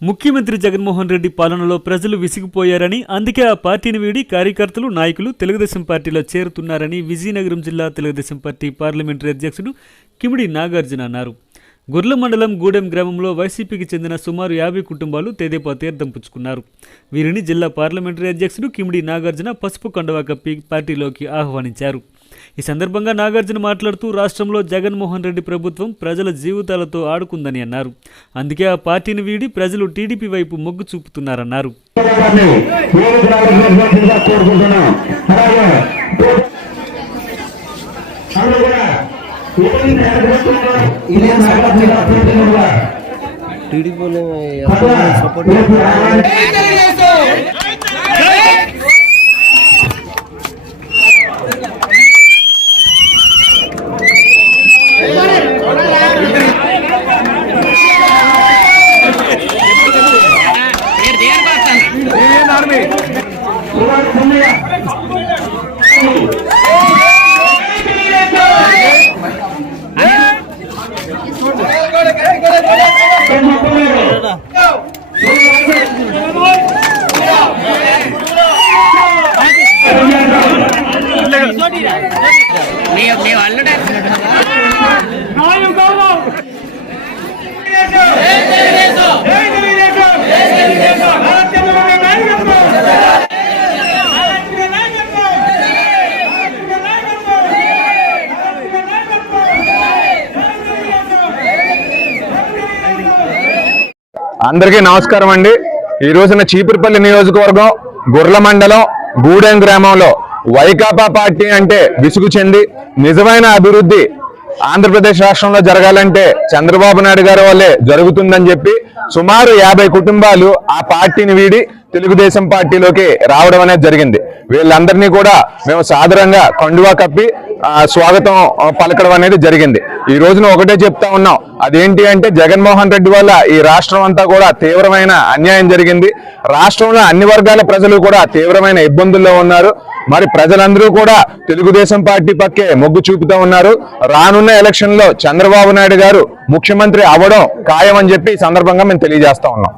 ముఖ్యమంత్రి జగన్మోహన్ రెడ్డి పాలనలో ప్రజలు విసిగిపోయారని, అందుకే ఆ పార్టీని వీడి కార్యకర్తలు, నాయకులు తెలుగుదేశం పార్టీలో చేరుతున్నారని విజయనగరం జిల్లా తెలుగుదేశం పార్టీ పార్లమెంటరీ అధ్యక్షుడు కిమిడి నాగార్జున అన్నారు. గుర్ల మండలం గూడెం గ్రామంలో వైసీపీకి చెందిన సుమారు 50 కుటుంబాలు తెదేపా తీర్థం పుచ్చుకున్నారు. వీరిని జిల్లా పార్లమెంటరీ అధ్యక్షుడు కిమిడి నాగార్జున పసుపు కండువా కప్పి పార్టీలోకి ఆహ్వానించారు. ఈ సందర్భంగా నాగార్జున మాట్లాడుతూ రాష్ట్రంలో జగన్మోహన్ రెడ్డి ప్రభుత్వం ప్రజల జీవితాలతో ఆడుకుందని అన్నారు. అందుకే ఆ పార్టీని వీడి ప్రజలు టీడీపీ వైపు మొగ్గు చూపుతున్నారన్నారు. అందరికీ నమస్కారం అండి. ఈ రోజున చీపురుపల్లి నియోజకవర్గం గుర్ల మండలం గూడెం గ్రామంలో వైకాపా పార్టీ అంటే విసుగు చెంది నిజమైన అభివృద్ధి ఆంధ్రప్రదేశ్ రాష్ట్రంలో జరగాలంటే చంద్రబాబు నాయుడు గారి వల్లే జరుగుతుందని చెప్పి సుమారు 50 కుటుంబాలు ఆ పార్టీని వీడి తెలుగుదేశం పార్టీలోకి రావడం అనేది జరిగింది. వీళ్ళందరినీ కూడా మేము సాదరంగా కండువా కప్పి స్వాగతం పలకడం అనేది జరిగింది. ఈ రోజున ఒకటే చెప్తా ఉన్నాం, అదేంటి అంటే జగన్మోహన్ రెడ్డి వల్ల ఈ రాష్ట్రం అంతా కూడా తీవ్రమైన అన్యాయం జరిగింది. రాష్ట్రంలో అన్ని వర్గాల ప్రజలు కూడా తీవ్రమైన ఇబ్బందుల్లో ఉన్నారు. మరి ప్రజలందరూ కూడా తెలుగుదేశం పార్టీ పక్కే మొగ్గు చూపుతూ ఉన్నారు. రానున్న ఎలక్షన్ లో చంద్రబాబు నాయుడు గారు ముఖ్యమంత్రి అవ్వడం ఖాయమని చెప్పి ఈ సందర్భంగా మేము తెలియజేస్తా ఉన్నాం.